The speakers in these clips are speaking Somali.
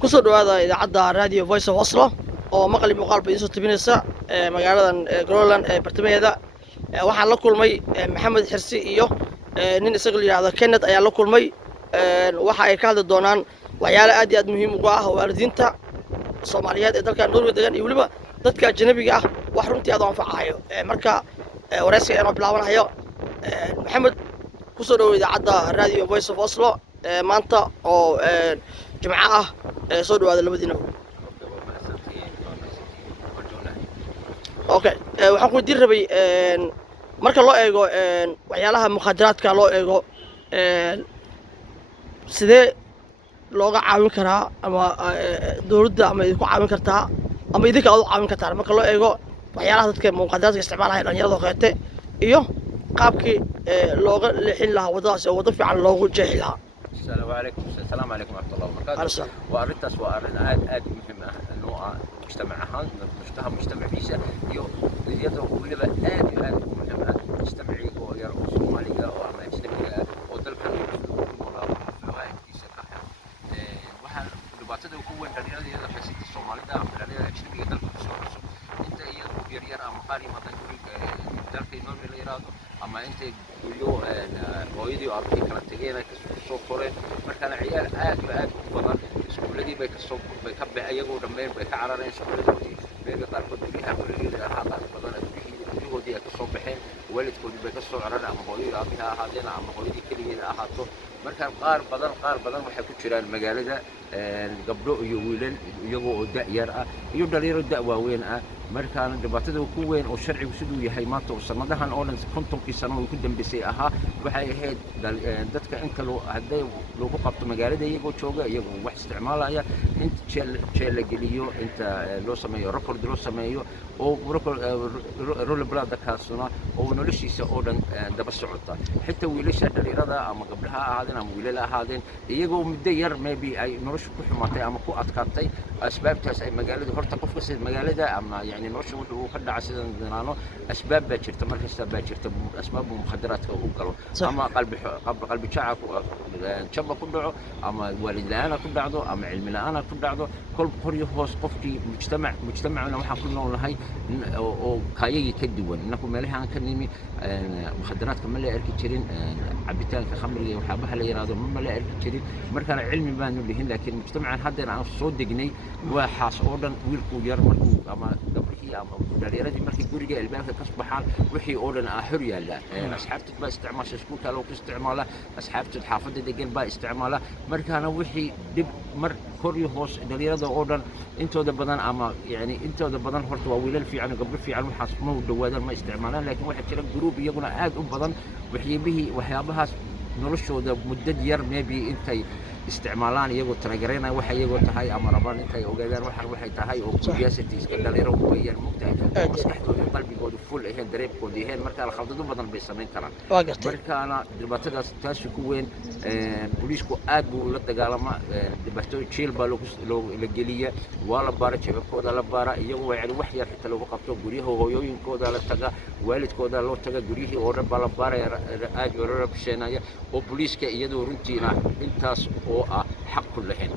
kusoo dhawaada idaacadda radio voice of Oslo oo maqli muuqaalba idiin soo tabinaysa magaaladan Groenland ee bartamaheeda waxaan la kulmay Maxamed Xirsi iyo nin isaga la yiraahdo Kenneth ayaa la kulmay waxa ay ka hadli doonaan waxyaalo aad iyo aad muhiim ugu ah waalidiinta Soomaaliyeed ee dalka Norway degan iyo waliba dadka ajnabiga ah wax runtii aad u anfacayo marka wareysiga inoo bilaabanayo Maxamed kusoo dhawaada idaacadda radio voice of Oslo maanta oo جمعة صدوا هذا المدينة. أوكي وحنقول دير ربي مركز الله إيجو وعيالها مخدرات كالله إيجو سيد لوجا عامل كرا أما دورد أما يكون عامل كرتا أما يديك أو عامل كرتا مركز الله إيجو وعيالها تذكر مخدرات استعمالها إلى يلا خيرته إيوه قابك لوجا لحين لها وضاس وضف عن لوجو جهلها. السلام عليكم ورحمة الله وبركاته. وأردت وأرد آد مهمة إنه مجتمعها مجتمع بيسا يدعو كل آد مهمة مجتمعي ويرى الصومالية وأما أجنبية ودلك فوائد بيسا كحيا وحن لبعتده وكون دليل هذا حسيت الصومالي ده دليل أجنبية دلك بسورة أنت يرير مقالي ما تقول دلك نور اللي يرادو أما أنت يقولوا هويدي وأرضي كانت تجينا كسو كورين مركان عيال آد بدن iskuuladii bay ka ayagoo dhameen bay ka carareen iskuuladii beega qaarkood biyaha kulligeeda ahaa badan biyahoodii ay ka soo baxeen waalidkoodii bay ka soo carareen ama hooyadii aabaha ahaadeen ama hooyadii keligeeda ahaato markaan qaar badan waxay ku jiraan magaalada gabdho iyo wiilal iyagoo oo da' yar ah iyo dhalinyaro da' waaweyn ah markaan dhibaatada ku weyn oo sharcigu siduu yahay maanta sanadahan oo dhan 50 sano oo ku dambeysay ahaa waxay ahayd dadka inta haday lagu qabto magaalada iyagoo jooga iyagoo wax isticmaalaya inta jeel la geliyo inta loo sameeyo record loo sameeyo oo role blada kaasuna oo noloshiisa oo dhan daba socota xitaa wiilasha dhalinyarada ama gabdhaha ahaadeen ama wiilal ahaadeen iyagoo muddo yar maybe ay noloshu ku xumaatay ama ku adkaatay asbaabtaas ay magaalada horta qofka sida magaalada ama يعني نوشة وحده كذا عسير دنانو أسباب بتشرت مركز أسباب بتشرت أسباب مخدرات وقالوا أما قلب شعب شبه كله أما والد أنا كل بعضه أما علم أنا كل بعضه كل قرية هوس قفكي مجتمعنا وحنا كلنا هاي أو كايي كدوان إنكم مالها عن كنيمي مخدرات كمل لا أركتشرين عبيتان كخمرية وحابها اللي يرادوا مما لا أركتشرين مركز علم بانو اللي هن لكن مجتمعنا هذا أنا صوت دقني وحاس أوردن ويلكو يرمركو أما ama dhalinyaradi markii guriga albaabka ka baxaan wixii oo dhan ah xor yaala asxaabtid ba isticmaashay iskuulka loo ku isticmaala asxaabtid xaafadda degan ba isticmaala markaana wixii dib mar kor iyo hoos dhalinyarada oo dhan intooda badan ama yani intooda badan horta waa wiilal fiican gabdho fiican waxaas ma dhawaadaan ma isticmaalaan laakiin waxa jira group iyaguna aad u badan waxyaabahaas noloshooda muddo yar maybe intay استعمالان يجو ترجرينا وحي يجو تهاي أمربان أنت يوجدان وحي تهاي وكياسة إسكندر وكويا المقطع مسكحته في قلبي جود فل هين دريب كودي هين مركان الخلطة بدن بيسمين كلام مركان دبتة تاسكوين بوليسكو أدبو للتجارة دبتة تشيل بالو للجلية ولا بارة شباب كودا لبارة يجو يعني وحي حتى لو وقفتوا جريه هو يوين كودا للتجا والد كودا لو تجا جريه ورب بالبارة أجي ورب شنايا وبوليسك يدو رنتينا إنتاس حق كلهن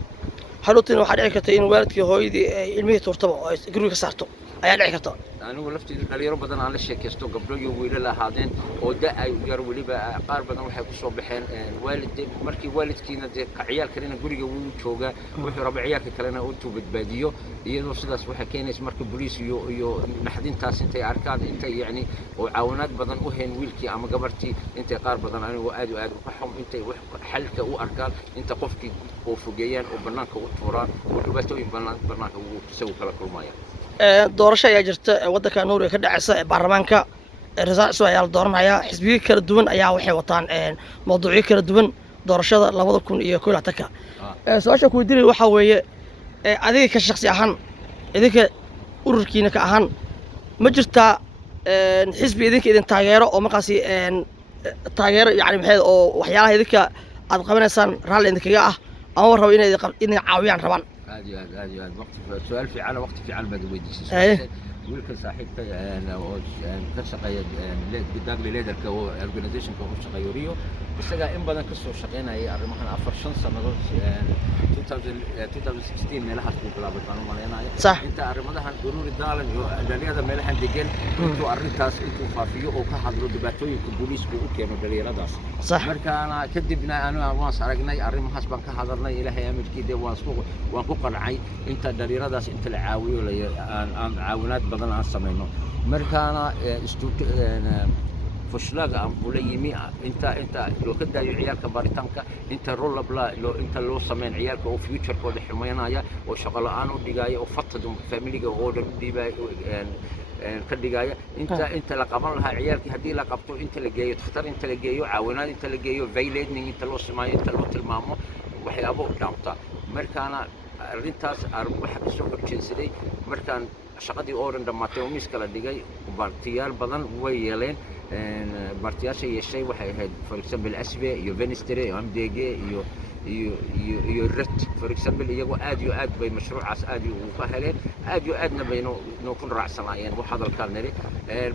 حلوتين waxaa dhici karta in waalidkii hooyadii ay ilmihii turtaba oo ay guriga ka saarto ayaa dhici karta anigu laftii dhalinyaro badan aan la sheekaysto gabdho iyo wiilal ahaadeen oo ay yar waliba qaar badan waxay ku soo baxeen waalidii markii waalidkiina ciyaal kalena guriga uu jooga wuxuu raba ciyaalka kalena uu badbaadiyo iyadoo sidaas waxa keenaysa marka booliis iyo naxdintaas intay arkaan intay yani oo caawinaad badan u heen wiilkii ama gabartii intay qaar badan anigu aad u xum intay wax xalka u arkaan inta qofkii oo fogeeyaan oo banaanka u tuuraan oo dhibaatooyin banaanka uu soo kala kulmayaan doorasho ayaa jirta waddanka Norway ka dhacaysa baarlamaanka rasaas ayaa la dooranayaa xisbiyo kala duwan ayaa waxay wataan mowduucyo kala duwan doorashada 2011 su'aasha ku weydiinay waxa weeye adiga ka shakhsi ahaan idinka ururkiina ka ahaan ma jirtaa xisbi idinka idin taageero oo markaasi taageero yani maxay oo waxyaalaha idinka aad qabanaysaan raalli idinkaga ah ama rabo inay caawiyaan rabaan aad waqti su'aal fiican waqti fiican baad weydiisay wiilka saaxiibka oo ka shaqeeya dagli leaderka oo organizationka uu shaqeeyo Rio isaga in badan ka soo shaqeynayay arrimahan 4-5 sanadood 2016 meelahaas ku bilaabay baan u maleynayaa inta arrimahan gururi daalan iyo dhalinyarada meelahan degan intuu arrintaas intuu faafiyo oo ka hadlo dhibaatooyinka booliisku u keeno dhalinyaradaas markaana kadibna waan aragnay arrimahaas baan ka hadalnay ilaahay amarkiisa waan ku qancay inta dhalinyaradaas inta la caawiyo aan caawinaad badan aan sameeyno markaana فشلاقة أمبوليمي أنت لو كده عيالك بارتانك أنت رول بلا لو أنت لو سمين عيالك أو فيوتشر كود حماينايا وشغل أنا ودقايا وفتدهم فاميليا وأورد ديبا كدقايا أنت لقبان لها عيالك هدي لقبتو أنت لقايو تختار أنت لقايو عاونات أنت لقايو فيليدني أنت لو سماي أنت لو تلمامو وحيابو دامتا مركانا أرنتاس waxa ka soo horjeedsaday markaan shaqadii oo dhan dhamaatay oo miis kala dhigay bartiyaal badan way yeeleen bartiyaasha yeeshay waxay ahayd for example SB iyo Venistere iyo MDG iyo RET for example iyagu aad bay mashruucaas aad u ka heleen aadna bayno ku raacsanaayeen wax hadalkaan nari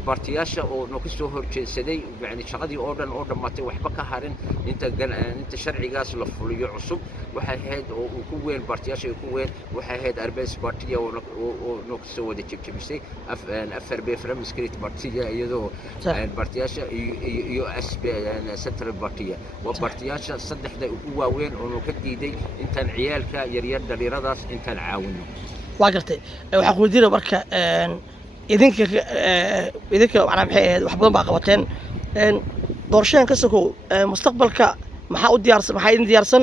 bartiyaasha oo noo ka soo horjeedsaday yani shaqadii oo dhan oo dhamaatay waxba ka harin inta sharcigaas la fuliyo cusub waxay ahayd oo ku weyn bartiyaasha ku weyn waxay ahayd Arbes Partiya oo noo ka soo wada jibjibisay FRB from Street Partiya iyadoo bartiyaasha iyo SB Central Partiya waa bartiyaasha saddexda ugu waaweyn oo ka diiday intaan ciyaalka yaryar dhalinyaradaas intaan caawino waa gartay waxa ku diiray marka idinka macna maxay ahayd wax badan baa qabateen doorashooyin ka soo mustaqbalka maxaa idin diyaarsan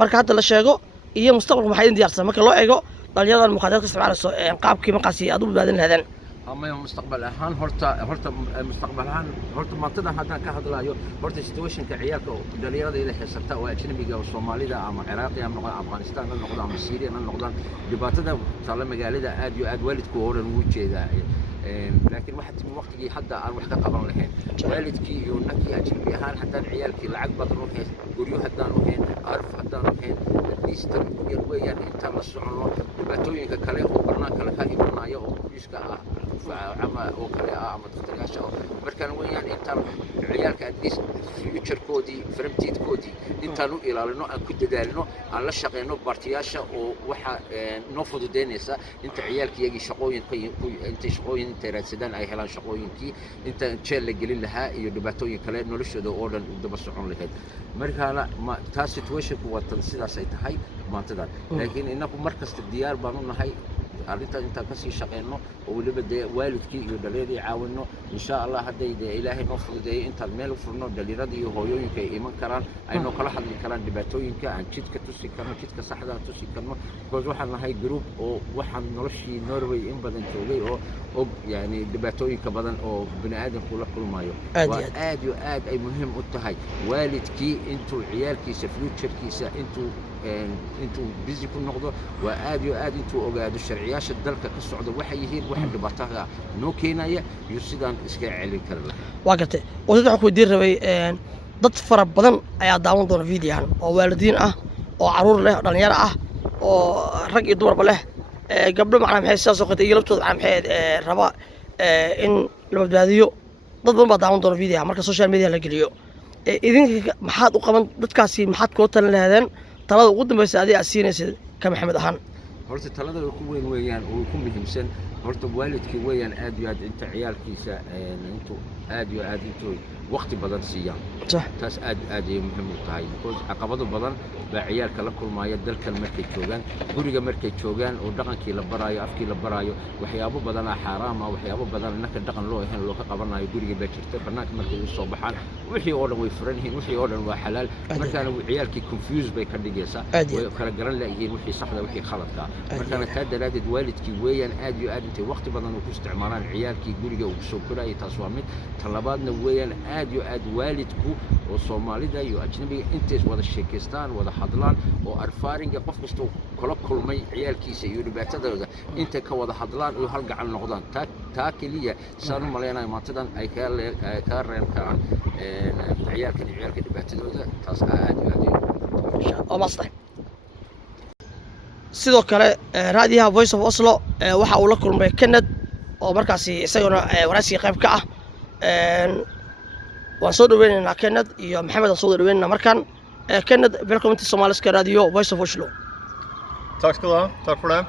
marka hadda la sheego iyo mustaqbalka maxaa idin diyaarsan marka loo eego dhalinyarada muqaadaraadka isticmaalayso qaabkii markaasi aad u badbaadin lahaydeen أما مستقبل أهان هرتا مستقبل أهان هرتا منطقة هذا كهذا لا يو هرتا سيتويشن كعيالك دليل هذا اللي حسبته وأجنبي جو الصومالي ده أما عراقي أما نقول أفغانستان أما نقول أما سوريا أما نقول دبعت ده صار مجال ده أد والد كور الوجه ده لكن واحد من وقت جي حدا أنا وحكي طبعا لهين والد كي يونكي أجنبي أهان حتى عيالك العقبة روحين قريو حدا روحين أعرف حدا روحين ليستم يروي يعني أنت مسؤول دبعتوين ككله وبرناك لك إبرنا يو بيشك عما وكله عما تختارياش مركان وين أنت عيالك أدريس فيوتشر كودي فرمتيد كودي أنت نو إلى لأنه أكيد دالنا على الشقينو بارتياشة ووحى نفض دينيسا أنت عيالك يجي شقوين أنت شقوين أنت راسدان أي هلان شقوين كي أنت تشيل جليل لها يدبعتوين كله نورش ده أوردن دبصعون لهاد مركان ما تاس سيتويشن قوة تنسيدا سيتهاي ما تدار لكن إنكم مركز الديار بانون هاي أريد أن تكسي شقينه ولبد والدك يدليل يعاونه إن شاء الله هذا إلهي نفرض ده أنت المال فرنا دليل هذا يهويون كإيمان كران أنه كل حد كران دبتوين كأن شيء كتوسي كران شيء كصحة توسي كران كوزوحنا هاي جروب أو واحد نرشي نروي إن بدن تولي أو يعني دبتوين كبدن أو بني آدم كل ما يو وآد أي مهم أنتهاي والدك أنتوا عيالك سفلوتشر كيسا أنتوا بيزي كل نقطة وآد أنتوا أوجاد الشرعيات الدلك كالسعودة وحيهين واحد بطاقة نو كينايا يصيدان إسكاع على كرلا واقعتي وتدعو كودير ربي ضد فرق بدن أي داون دون فيديو أو والدين أو عرور له دنيار أو رجع دور بله قبل ما عم حساس وقت يلبسوا عم حيد ربا إن الفيديو ضد ما داون دون فيديو مركز السوشيال ميديا لقليو إذن محاد وقمن ضد كاسي محاد كوتن لهذن ترى قدام بس هذه أسينة كمحمد أهان horta talada ugu weyn weeyaan oo ku muhiimsan horta waalidkii weeyaan aad inta ciyaalkiisa intuu waqti badan siiyaan taas aad ay muhiim u tahay because caqabado badan baa ciyaalka la kulmaaya dalkan markay joogaan guriga markay joogaan oo dhaqankii la baraayo afkii la baraayo waxyaabo badan xaraam ah waxyaabo badan naka dhaqan loo ahayn loo ka qabanayo guriga baa jirta banaanka markay u soo baxaan wixii oo dhan way furan yihiin wixii oo dhan waa xalaal markaana ciyaalkii confuse bay ka dhigaysaa way kala garan lahayn wixii saxda wixii khaladka markaana taa daraadid waalidkii weeyaan aad intay waqti badan ku isticmaalaan ciyaalkii guriga uu soo korayay taas waa mid talabaadna weeyaan aad aad waalidku oo Soomaalida iyo ajnabiga intaas wada sheekaystaan wada hadlaan oo arfaaringa qof kasta kala kulmay ciyaalkiisa iyo dhibaatadooda inta ka wada hadlaan oo hal gacan noqdaan taa kaliya saan maleynaa maantadan ay ka reeb karaan ciyaalka dhibaatadooda taas aad oo maastay sidoo kale raadiyaha Voice of Oslo waxa uu la kulmay Kenneth oo markaasi isaguna waraysi qayb ka ah waan soo dhaweynaynaa Kenneth iyo Maxamed aan soo dhaweynaynaa markaan Kenneth velkommen til Somalisk Radio Voice of Oslo. Takk skal du ha, takk for det.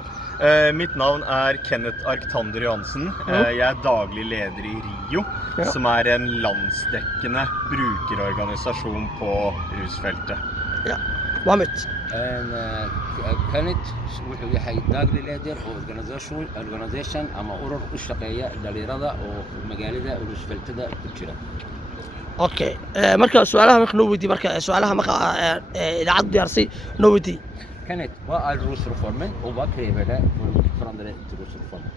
Mitt navn Kenneth Arctander Johansen. Jeg daglig leder i RIO, som en landsdekkende brukerorganisasjon på rusfeltet. Ja, Mohammed. Kenneth wuxuu yahay dagli leader organization ama urur u shaqeeya dhalinyarada oo magaalada rusfeltada ku jira. Okay, marka su'aalaha marka noo weydiin marka su'aalaha marka idaacad diyaarsay noo weydiin. Kenneth, vad rusreformen och vad kräver det för andra till rusreformen?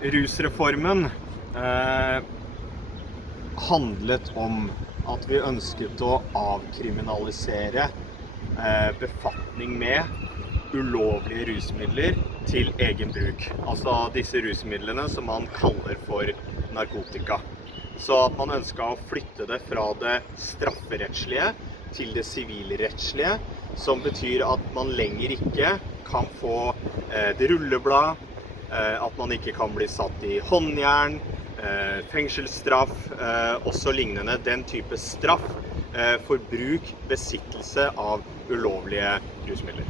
Rusreformen handlet om at vi ønsket å avkriminalisere befatning med ulovlige rusmidler til egen bruk. Altså disse rusmidlene som man kaller for narkotika. Så at man ønsket å flytte det fra det strafferettslige til det sivilrettslige, som betyr at man lenger ikke kan få et rulleblad, at man ikke kan bli satt i håndjern, fengselsstraff og så lignende, den type straff for bruk, besittelse av ulovlige rusmidler.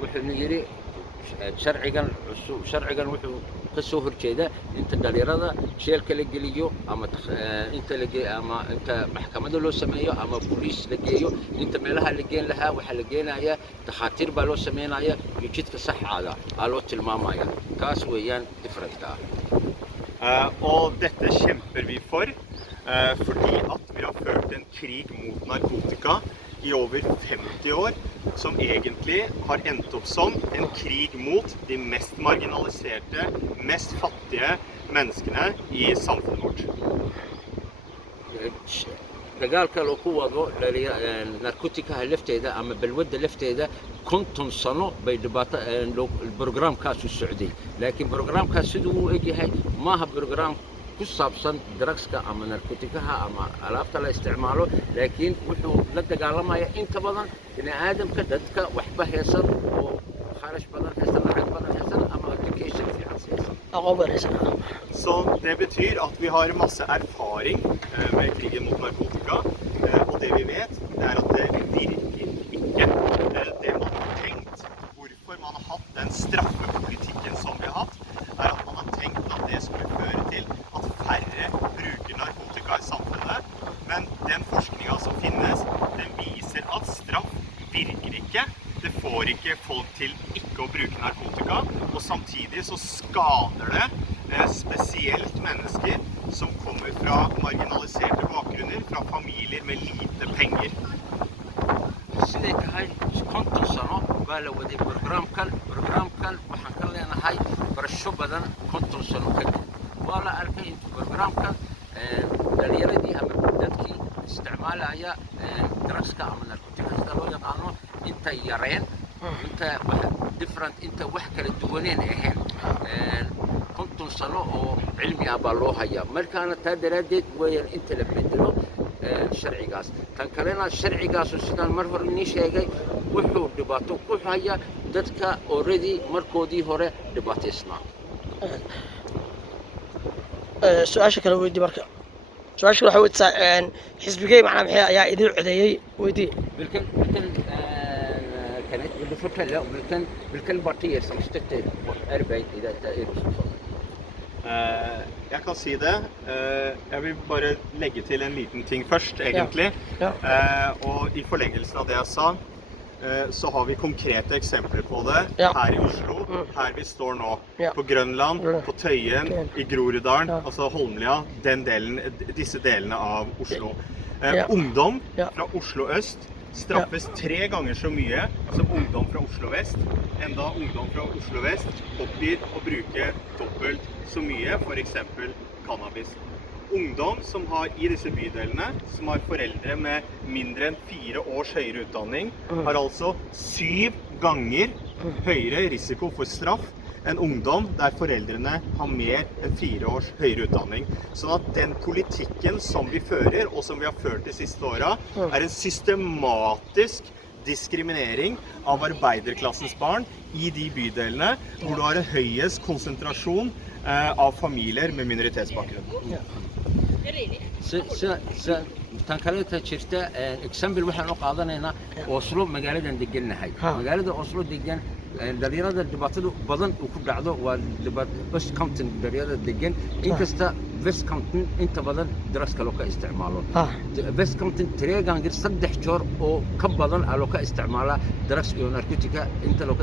wuxuu yiri sharcigan wuxuu ka soo horjeeda inta dhalinyarada sheelka la geliyo ama inta maxkamadda loo sameeyo ama police la geeyo inta meelaha la geen lahaa waxa la geenaya taxaatiir baa loo sameynaya iyo jidka saxaada loo tilmaamaya taas weeyaan different Og dette kjemper vi for, fordi at vi har ført en krig mot narkotika i over 50 år, som egentlig har endt opp som en krig mot de mest marginaliserte, mest fattige menneskene i samfunnet vårt. dagaalka loo ku wado narkotikaha lafteeda ama balwadda lafteeda 50 sano bay dhibaato programkaas u socday laakiin programkaas sidoo uu egyahay maaha program ku saabsan drugska ama narkotikaha ama alaabta la isticmaalo laakiin wuxuu la dagaalamaya inta badan in aadamka dadka waxba heesan oo kharash badan heesan lacag badan heesan ama education fiican Så det betyr at vi har masse erfaring med krigen mot narkotika, og det vi vet at det virker ikke. Det man har tenkt, hvorfor man har hatt den straffepolitikken som vi har hatt, at man har tenkt at det skulle føre til at færre bruker narkotika i samfunnet. Men den forskningen som finnes, den viser at straff virker ikke. Det får ikke folk til ikke å bruke narkotika, og samtidig så skader det spesielt mennesker som kommer fra marginaliserte bakgrunner, fra familier med lite penger. siday tahay konton sano baa la waday programkan waxaan ka leenahay barasho badan konton sano kadib waa la arkay inta programkan dhalinyaradii ama dadkii isticmaalaya drugska ama narkotikada loo yaqaano inta yareen inta different inta wax kala duwaneen ahayn konton sano oo cilmi ah baa loo hayaa markaana taa daraadeed weeyaan inta la bedelo sharcigaas tan kalena sharcigaas sidaan mar hore ni sheegay wuxuu dhibaato ku haya dadka already markoodii hore dhibaataysnaa su'aasha kale weydii marka su'aasha waxa weydii xisbigay macna maxay ayaa idin codeeyay weydii bilkan كانت بالفكرة لا بالكل بارتية سمستة أربعين إذا تأير Jeg kan si det. Jeg vil bare legge til en liten ting først, egentlig. Og i forlengelsen av det jeg sa, så har vi konkrete eksempler på det her i Oslo, her vi står nå. På Grønland, på Tøyen, i Groruddalen, altså Holmlia, disse delene av Oslo. Ungdom fra Oslo øst straffes 3 ganger så mye som ungdom fra Oslo Vest, enda ungdom fra Oslo Vest oppgir å bruke dobbelt så mye, for eksempel cannabis. Ungdom som har i disse bydelene, som har foreldre med mindre enn 4 års høyere utdanning, har altså 7 ganger høyere risiko for straff enn ungdom der foreldrene har mer enn 4 års høyere utdanning. Sånn at den politikken som vi fører, og som vi har ført de siste årene, er en systematisk diskriminering av arbeiderklassens barn i de bydelene hvor du har en høyest konsentrasjon av familier med minoritetsbakgrunn. tan kaleeta jirta example waxaan u qaadanaynaa Oslo magaaladan degannahay magaalada Oslo degan dhalinyarada dhibaatada badan uu ku dhacdo waa West County dhalinyarada degan inkasta West County inta badan daraska loo ka isticmaalo West County tareegan gir 3 joor oo ka badan loo ka isticmaala daras iyo narkotika inta loo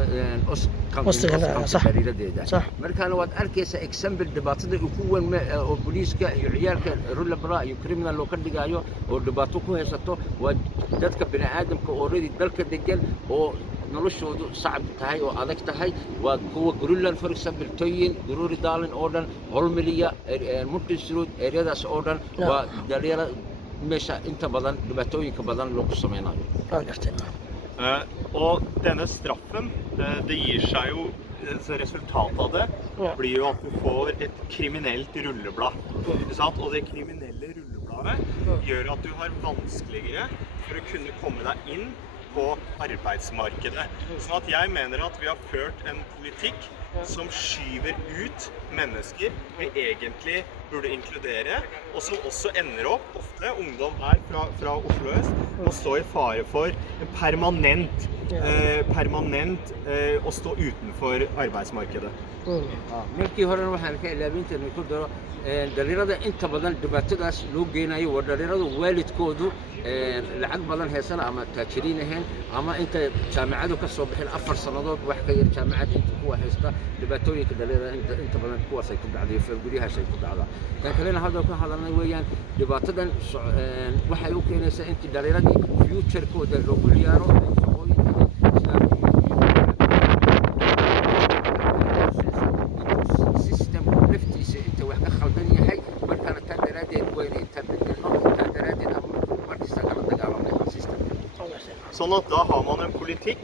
West County dhalinyaradeeda markaana waad arkaysaa example dhibaatada uu ku weyn oo booliiska iyo ciyaalka rulabra iyo criminal loo ka dhigayo oo dhibaato ku haysato waa dadka bini aadamka oo reedi dalka degan oo noloshoodu sacab tahay oo adag tahay waa kuwa Greenland for example toyin gururi daalin oo dhan holmiliya mudisrood areadaas oo dhan waa dhalinyarada meesha inta badan dhibaatooyinka badan loo ku sameeyo og denne straffen det gir seg jo resultatet av det blir jo at du får et kriminelt rulleblad. Og det kriminelle rullebladet gjør at du har vanskeligere for å kunne komme deg inn på arbeidsmarkedet. Sånn at jeg mener at vi har ført en politikk som skyver ut mennesker vi egentlig burde inkludere, og som også ender opp, ofte ungdom her fra Oslo Øst, å stå i fare for permanent å stå utenfor arbeidsmarkedet. markii hore waxaan ka ilaabintaynay ku daro dhalinyarada inta badan dhibaatadaas loo geenayo waa dhalinyarada waalidkoodu lacag badan heesana ama taajiriin ahayn ama inta jaamacadu ka soo bixin 4 sanadood wax ka yar jaamacad inta kuwa haysta dhibaatooyinka dhalinyarada inta badan kuwaas ay ku dhacday guryahaas ay ku dhacdaa tan kalena hadda ka hadalnay weeyaan dhibaatadan waxay u keenaysaa inta dhalinyaradii future-kooda loo ku ciyaaro Sånn at da har man en politikk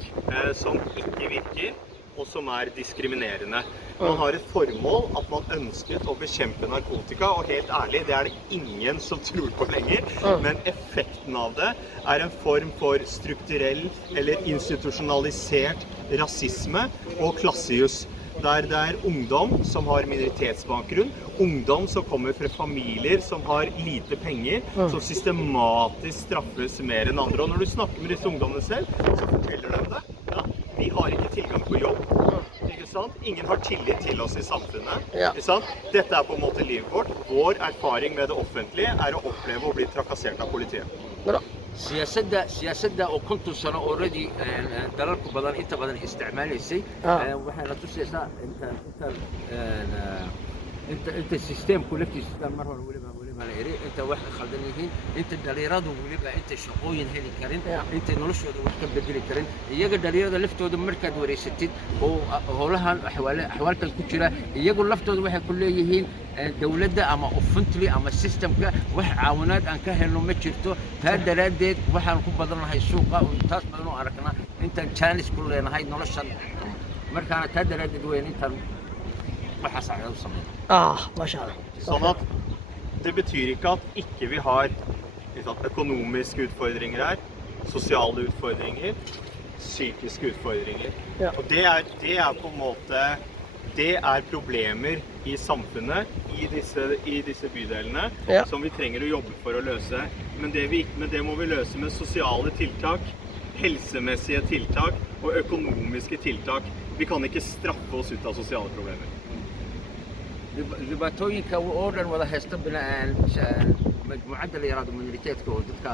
som ikke virker, og som diskriminerende. Man har et formål at man ønsket å bekjempe narkotika, og helt ærlig, det det ingen som tror på lenger, men effekten av det en form for strukturell eller institusjonalisert rasisme og klassejus. Der det ungdom som har minoritetsbakgrunn, ungdom som kommer fra familier som har lite penger, som systematisk straffes mer enn andre. Og når du snakker med disse ungdommene selv, så forteller de det. Ja, vi har ikke tilgang på jobb, ikke sant? Ingen har tillit til oss i samfunnet, ikke sant? Dette på en måte livet vårt. Vår erfaring med det offentlige å oppleve å bli trakassert av politiet. siyaasadda oo konton sano already dalalku badan inta badan isticmaalaysay waxayna tusaysaa inta systemku laftiisa mar hore waliba la eri inta wax khaldan yihiin inta dhalinyaradu waliba inta shaqooyin heli karin inta noloshooda wax ka bedeli karin iyaga dhalinyarada laftooda markaad wareysatid oo howlahan axwaalkan ku jira iyagu laftooda waxay ku leeyihiin dawladda ama officially ama systemka wax caawinaad aan ka helno ma jirto taa daraadeed waxaan ku badanahay suuqa taas baan u aragnaa inta challenge ku leenahay noloshan markaana taa daraadeed weyn inta waxa saacado sameeyo ma sha Allah sånn at det betyr ikke at ikke vi har økonomiske utfordringer her, sosiale utfordringer, psykiske utfordringer. Og det på en måte, det problemer i samfunnet, i disse bydelene, som vi trenger å jobbe for å løse. Men det må vi løse med sosiale tiltak, helsemessige tiltak og økonomiske tiltak. Vi kan ikke straffe oss ut av sosiale problemer. dhibaatooyinka oo dhan wada haysta binaan majmuucada la yiraahdo minoriteedka oo dadka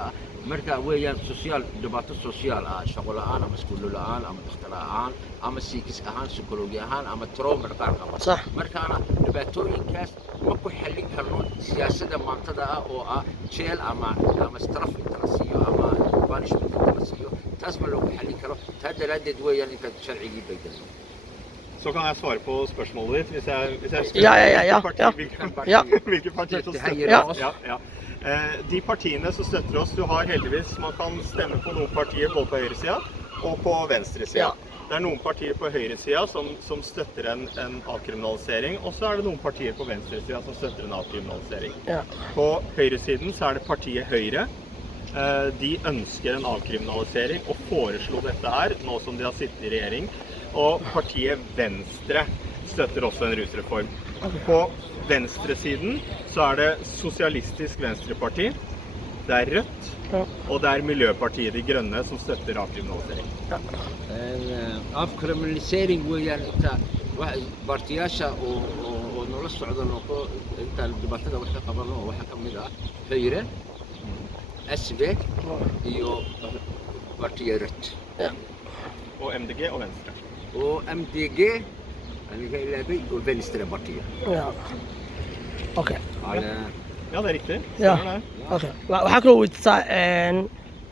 marka weeyaan social dhibaato social shaqo la'aan ama iskuul la'aan ama dhakhtar la'aan ama psychic ahaan psychology ahaan ama trauma qaar qaba markaana dhibaatooyinkaas ma ku xallin karno siyaasadda maantada oo jail ama straf inta la siiyo ama بانشمنت la siiyo taas ma lagu xalin karo taa daraadeed weeyaan inta sharcigii bedelo Så kan jeg svare på spørsmålet ditt, hvis jeg Ja. hvilke partier som støtter Ja. oss. Ja. De partiene som støtter oss, du har heldigvis, man kan stemme på noen partier både på høyresida og på venstresida. Ja. Det er noen partier på høyresida som støtter en avkriminalisering, og så er det noen partier på venstresida som støtter en avkriminalisering. Ja. På høyresiden så er det partiet Høyre. De ønsker en avkriminalisering og foreslo dette her, nå som de har sittet i regjering. Og partiet Venstre støtter også en rusreform. På venstresiden så er det Sosialistisk Venstreparti, det er Rødt, og det er Miljøpartiet De Grønne som støtter avkriminalisering. afkriminalisering weeyaan inta partiyaasha oo nolol socdan oo inta dhibaatada wax ka qabano waxa ka mid ah Høyre SB iyo partiet Rødt Og MDG og Venstre. og MDG aniga ilaabay oo Venstrepartiet Ja. Okay. Ja, det er riktig. Ja. Stemmer det. Okay. Waxaa kaloo weydiisaa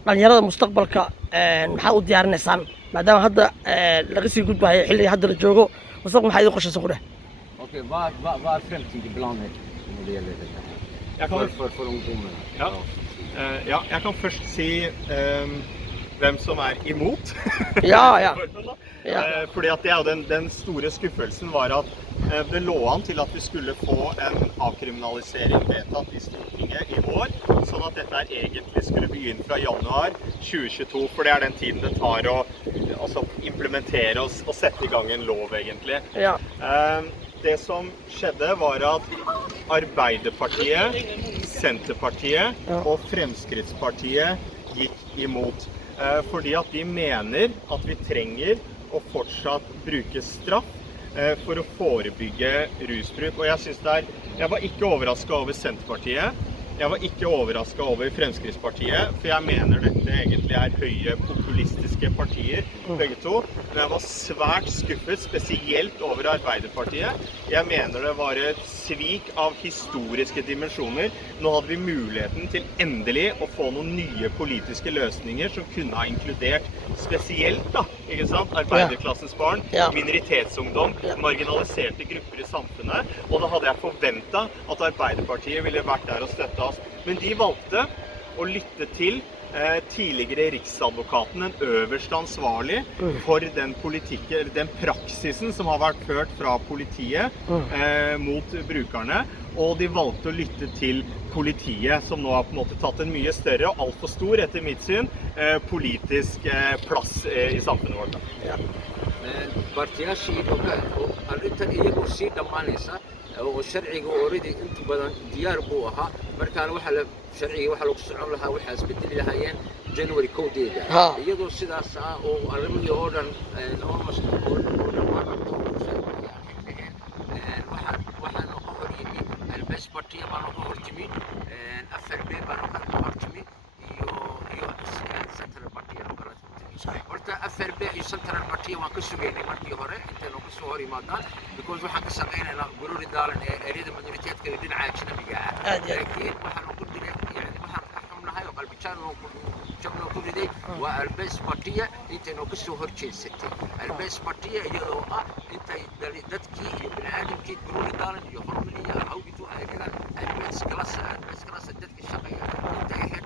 dhalinyarada mustaqbalka maxaa u diyaarinaysaan maadaama hadda laga sii gudbayo xilliga hadda la joogo mustaqbal maxaa idin qorshaysan ku dheh okay var fremtidsplaner når det gjelder dette Jeg kan, for ungdommen ja, jeg kan først si hvem som er imot. Ja. Fordi at det er jo den store skuffelsen var at det lå an til at vi skulle få en avkriminalisering vedtatt i Stortinget i år, sånn at dette egentlig skulle begynne fra januar 2022, for det er den tiden det tar å implementere og sette i gang en lov egentlig. Ja. Det som skjedde var at Arbeiderpartiet, Senterpartiet og Fremskrittspartiet gikk imot. Fordi at de mener at vi trenger å fortsatt bruke straff for å forebygge rusbruk. Og jeg var ikke overrasket over Senterpartiet. Jeg var ikke overrasket over Fremskrittspartiet, for jeg mener dette egentlig er høye populistiske partier, begge to. Men jeg var svært skuffet, spesielt over Arbeiderpartiet. Jeg mener det var et svik av historiske dimensjoner. Nå hadde vi muligheten til endelig å få noen nye politiske løsninger som kunne ha inkludert spesielt ikke sant? Arbeiderklassens barn, minoritetsungdom, marginaliserte grupper i samfunnet. Og da hadde jeg forventet at Arbeiderpartiet ville vært der og støttet oss. Men de valgte å lytte til tidligere riksadvokaten, den øverste ansvarlig for den politikken, den praksisen som har vært ført fra politiet mot brukerne. Og de valgte å lytte til politiet, som nå har på en måte tatt en mye større og alt for stor, etter mitt syn, politisk plass i samfunnet vårt. partiyaashii arrintan iyagoo sii dhammaanaysa oo sharciga already inta badan diyaar buu ahaa markaana sharciga waxa lagu socon lahaa waxaa isbedeli lahaayeen January 1 iyadoo sidaas oo arrimihii oo dhan almost oo dhammaan waxaan uga hor yimi albas partiya baan uga hor timi FRB baan uga hor timi iyo central partiya uga hor timi horta FRB iyo central partiya waan ka sugaynay markii hore intaan uga soo hor yimaadaan because waxaan ka shaqaynaynaa gururi daalan ee ereyada minoriteedka iyo dhinaca ajnabiga laakiin waxaan ugu diray yani waxaan ka xumnahay oo qalbijaan jabno ku riday waa albas partiya intaan uga soo hor jeedsatay albas partiya iyadoo intay dadkii iyo bini'aadamkii gururi daalan iyo hormariya hawgitu ay galaan albas class dadka shaqeeya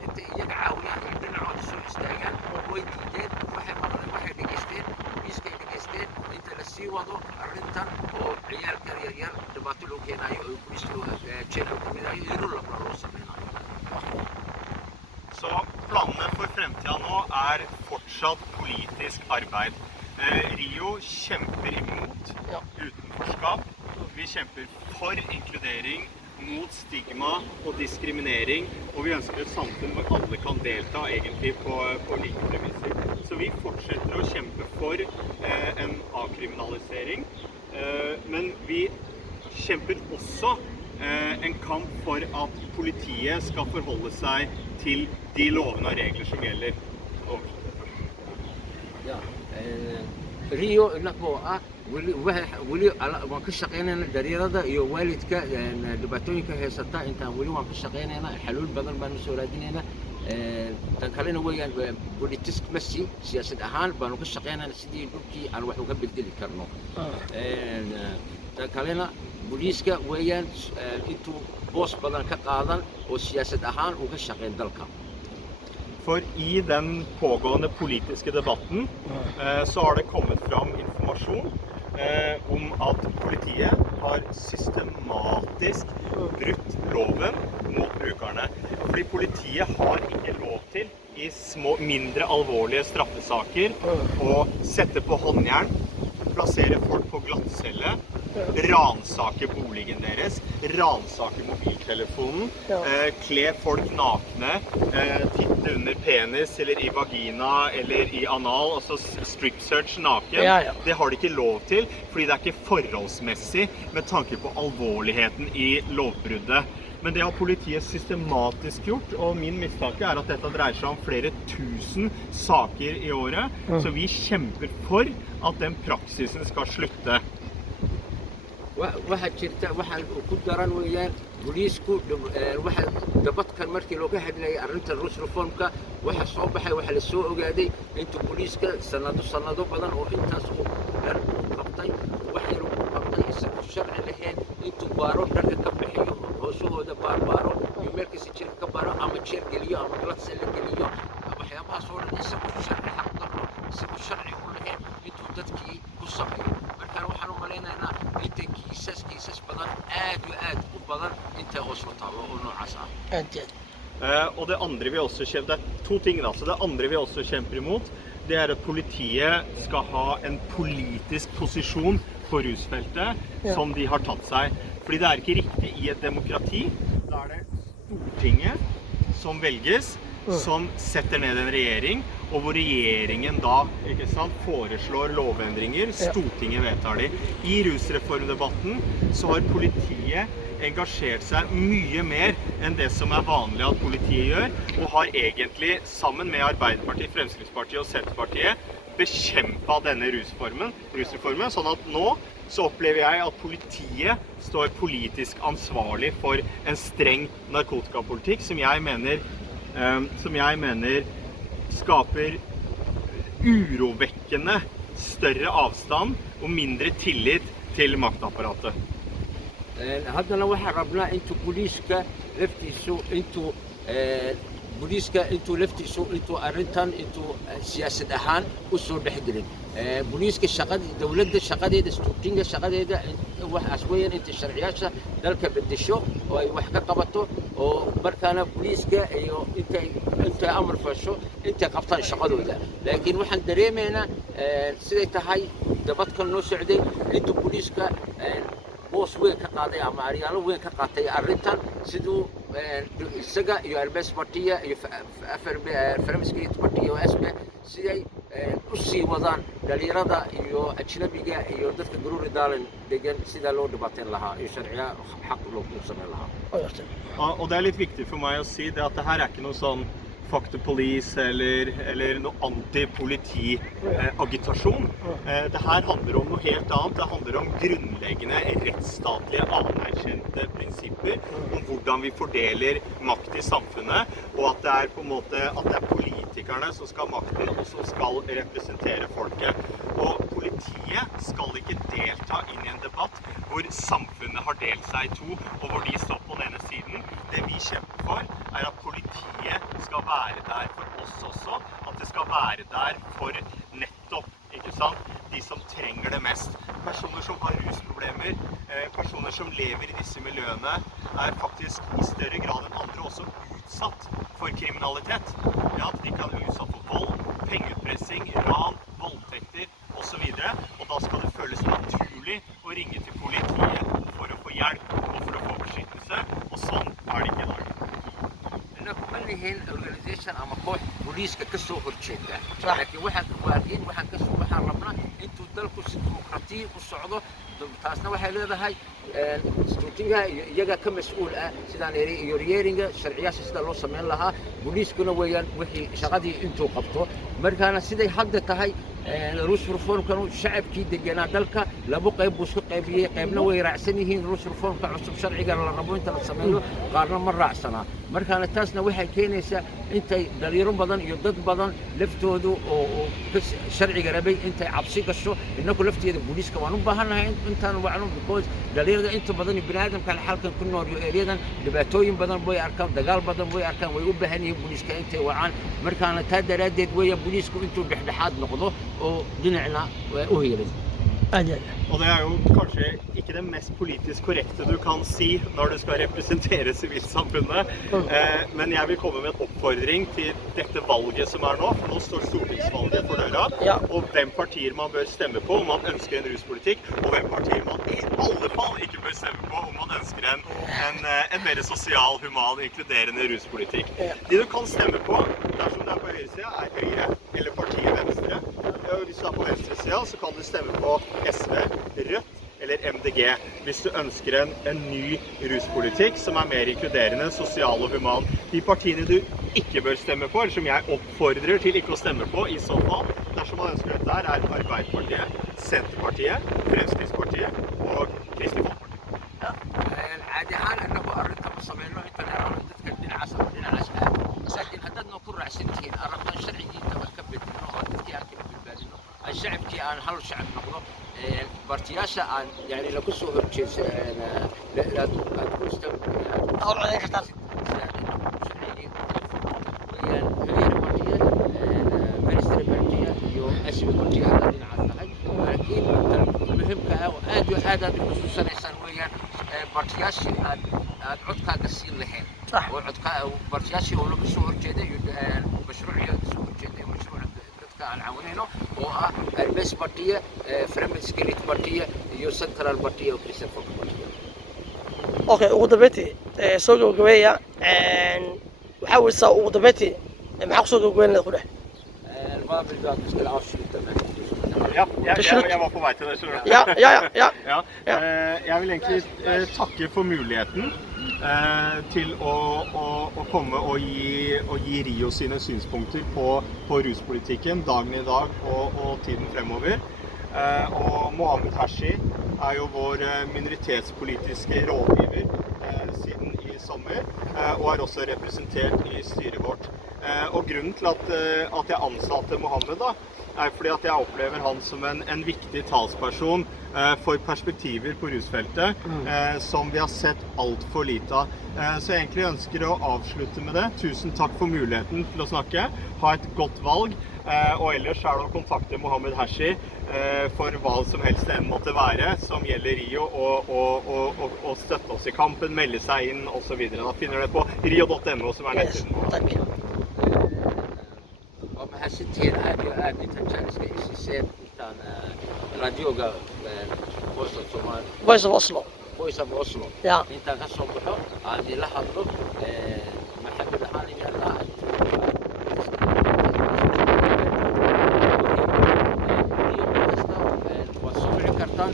intay iyaga caawiyaan iyo dhinacooda soo istaagaan way diideen waxay dhegaysteen inta la sii wado arrintan oo ciyaalka yaryar dhibaato loo keenayo oo poliisku jeelka ku midayo iyo loo sameynayo. Så planene for fremtiden nå fortsatt politisk arbeid. Rio kjemper imot utenforskap. Vi kjemper for inkludering, mot stigma og diskriminering, og vi ønsker et samfunn hvor alle kan delta egentlig på like premisser. Så vi fortsetter å kjempe for en avkriminalisering, men vi kjemper også en kamp for at politiet skal forholde seg til de lovene og regler som gjelder. Rio inagoo weli waan ka shaqaynaynaa dhalinyarada iyo waalidka dhibaatooyinka haysata intaan weli waan ka shaqaynaynaa xaluul badan baan soo raadinaynaa tan kalena weeyaan politisk masi siyaasad ahaan baanu ka shaqeynayna sidii dhulkii aan wax uga bedeli karno tan kalena booliiska weeyaan intuu boos badan ka qaadan oo siyaasad ahaan uga shaqeyn dalka. For i den pågående politiske debatten så har det kommet fram informasjon om at politiet har systematisk brutt loven mot brukerne. Fordi politiet har ikke lov til i mindre alvorlige straffesaker å sette på håndjern, plassere folk på glattcelle, ransake boligen deres, ransake mobiltelefonen, kle folk nakne, titte under penis eller i vagina eller i anal, altså strip search naken. Det har de ikke lov til, fordi det er ikke forholdsmessig med tanke på alvorligheten i lovbruddet. Men det har politiet systematisk gjort, og min mistanke er at dette dreier seg om flere tusen saker i året, så vi kjemper for at den praksisen skal slutte. waxaa jirta waxaan ku daran weeyaan booliisku waxa dabadkan markii looga hadlayay arrinta rules reformka waxa soo baxay waxa la soo ogaaday inta booliiska sanado badan oo intaas uu dhan qabtay wax yar uu qabtay isagoo sharci lahayn intuu baaro dhanka ka bixiyo hoosahooda baaro iyo meelkiisa jir ka baaro ama jir geliyo ama glass la geliyo waxyaabahaas oo dhan isagoo sharci xaq daro isagoo sharci u lahayn intuu dadkii ku sameeyo markaan waxaan u malaynaynaa inta kiisas badan aad u badan inta Oslo taalo og noe sånt. Og det andre vi også kjemper, det er to ting da, så det andre vi også kjemper imot, det er at politiet skal ha en politisk posisjon på rusfeltet som de har tatt seg. Fordi det er ikke riktig i et demokrati, da er det Stortinget som velges, som setter ned en regjering, og hvor regjeringen da, ikke sant, foreslår lovendringer, Stortinget vedtar de. I rusreformdebatten så har politiet engasjert seg mye mer enn det som er vanlig at politiet gjør, og har egentlig sammen med Arbeiderpartiet, Fremskrittspartiet og Senterpartiet bekjempet denne rusreformen, sånn at nå så opplever jeg at politiet står politisk ansvarlig for en streng narkotikapolitikk som jeg mener skaper urovekkende større avstand og mindre tillit til maktapparatet. haddana waxaan rabnaa intuu booliiska laftiisu intuu arrintan intuu siyaasad ahaan u soo dhexgelin booliiska dawladda shaqadeeda Stortinga shaqadeeda waxaas weeyaan inta sharciyaasha dalka bedesho oo ay wax ka qabato oo markaana booliiska iyo inta amar fasho inta qabtaan shaqadooda laakiin waxaan dareemaynaa siday tahay dabadkan noo socday inta booliiska boos weyn ka qaaday ama ariyaalo weyn ka qaatay arrintan sidoo isaga iyo Albes Partiya iyo Fremskritts Partiya oo SB siday u sii wadaan dhalinyarada iyo ajnabiga iyo dadka gururi daalan degan sida loo dhibaatay lahaa iyo sharciga xaq loo sameeyay lahaa. Og det er litt viktig for meg å si det at det her er ikke noe sånn fuck the police eller noe anti-politi-agitasjon. Det her handler om noe helt annet. Det handler om grunnleggende rettsstatlige anerkjente prinsipper om hvordan vi fordeler makt i samfunnet, og at det er på en måte at det er politikerne som skal ha makten og som skal representere folket. Og politiet skal ikke delta inn i en debatt hvor samfunnet har delt seg i to, og hvor de står på denne siden. Det vi kjemper for er at politiet skal være der for oss også, at det skal være der for nettopp, ikke sant, de som trenger det mest. Personer som har rusproblemer, personer som lever i disse miljøene, er faktisk i større grad enn andre også utsatt for kriminalitet. Ja, at de kan bli utsatt for vold, pengepressing, ran, voldtekter og så videre. Og da skal det føles naturlig å ringe til politiet for å få hjelp og for å få beskyttelse, og sånn er det ikke i dag. كلهن organization ama koox booliiska ka soo horjeeda laakiin waxaan ka soo rubnaa intuu dalku si dimuqraadi u socdo taasna waxay leedahay instituutiga iyaga ka mas'uul ah sidaan iyo reeringa sharciyaasha sida loo sameyn lahaa booliiskuna weeyaan wixii shaqadii intuu qabto markaana siday hadda tahay ruus reformkanu shacabkii deganaa dalka laba qayb buu isku qaybiyey qaybna way raacsan yihiin ruus reformka cusub sharciga la rabo inta la sameeyo qaarna ma raacsanaa markaana taasna waxay keenaysaa intay dhalinyaro badan iyo dad badan laftoodu oo sharciga rabay intay cabsi gasho innagu lafteeda booliiska waan u baahanahay intaan wacno because dhalinyarada inta badan bini'aadamka halkan ku nool iyo ereyadan dhibaatooyin badan way arkaan dagaal badan way arkaan way u baahan yihiin booliiska intay wacaan markaana taa daraaddeed weeyaan booliisku intuu dhexdhexaad noqdo oo dhinacna u heelay Og det jo kanskje ikke det mest politisk korrekte du kan si når du skal representere sivilsamfunnet, men jeg vil komme med en oppfordring til dette valget som nå, for nå står stortingsvalget for døra, og hvem partier man bør stemme på om man ønsker en ruspolitikk, og hvem partier man i alle fall ikke bør stemme på om man ønsker en mer sosial, human, inkluderende ruspolitikk. De du kan stemme på, dersom det på høyresiden, Høyre eller partiet Venstre. Hvis du på venstresiden, så kan du stemme på SV, Rødt eller MDG hvis du ønsker en ny ruspolitikk som mer inkluderende, sosial og human. De partiene du ikke bør stemme på, eller som jeg oppfordrer til ikke å stemme på i så fall, dersom man ønsker dette Arbeiderpartiet, Senterpartiet, Fremskrittspartiet og Kristelig Folkeparti. عادي حال أنه أردت بصمينه أنت نرى ردتك الدين عصر الدين عشان لكن هذا نكون رأسنتين أردت الشرعي جدا وكبد إنه أردت يعني بالبال الشعب كي أنا هل الشعب نقضه بارتياشة عن يعني لو كسو هرتشيز لا تكون استم أو عليك اختار ministry بارتيا يو أسمي بارتيا هذا الدين عصر لكن المهم كأو آد بخصوصا إنسان ويا بارتياشي عدك قصير لهين صح وعدك بارتياشي هو لو كسو هرتشيده مشروع كسو هرتشيده مشروع عن عونينه والبس بارتية فريمت سكيليت بارتية يو سنترال بارتية وكريستيان فوق بارتية. أوكي وضبطي سوق جوية وحاول سوق وضبطي محق سوق جوية نقوله. الباب اللي قاعد يسأل عشرة تمام. Jeg var på vei til det. Ja. Jeg vil egentlig takke for muligheten til å komme og gi Rio sine synspunkter på ruspolitikken dagen i dag og tiden fremover. Og Mohammed Hashi jo vår minoritetspolitiske rådgiver siden i sommer, og også representert i styret vårt. Og grunnen til at jeg ansatte Mohammed da, fordi at jeg opplever han som en viktig talsperson for perspektiver på rusfeltet som vi har sett alt for lite av. Så jeg egentlig ønsker å avslutte med det. Tusen takk for muligheten til å snakke. Ha et godt valg. Og ellers det å kontakte Mohammed Hashi for hva som helst det måtte være som gjelder Rio og støtte oss i kampen, melde seg inn og så videre. Da finner du det på rio.no som nettsiden vår. Takk. ومحسنتين عادي تنشانسك إسسين كان راديوغا وصل سومال Voice of Oslo. voice of Oslo Ja. انت كسو بحو عادي لحظة محب الحالي جالا وصبري كرتان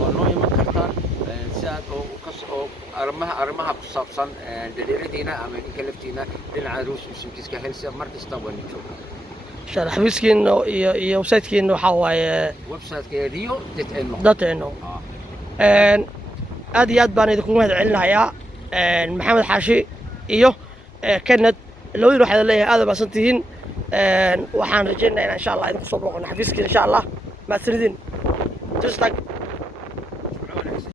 ونوي مكرتان ساعد وكسو أرمها بصابصان دليردينا أمريكا لفتينا للعروس وسمكيسكا هلسة مركز طواني جوكا شارع حبيسكين iyo website-kiina waxa waaye website-ka rio.no .no aad iyo aad baan idinku mahad celinayaa maxamed xaashi iyo Kenneth labadii waxaad leeyahay aad baasan tihiin waxaan rajaynayaa insha Allah idinku soo booqano xafiiskiina insha Allah ma sridin just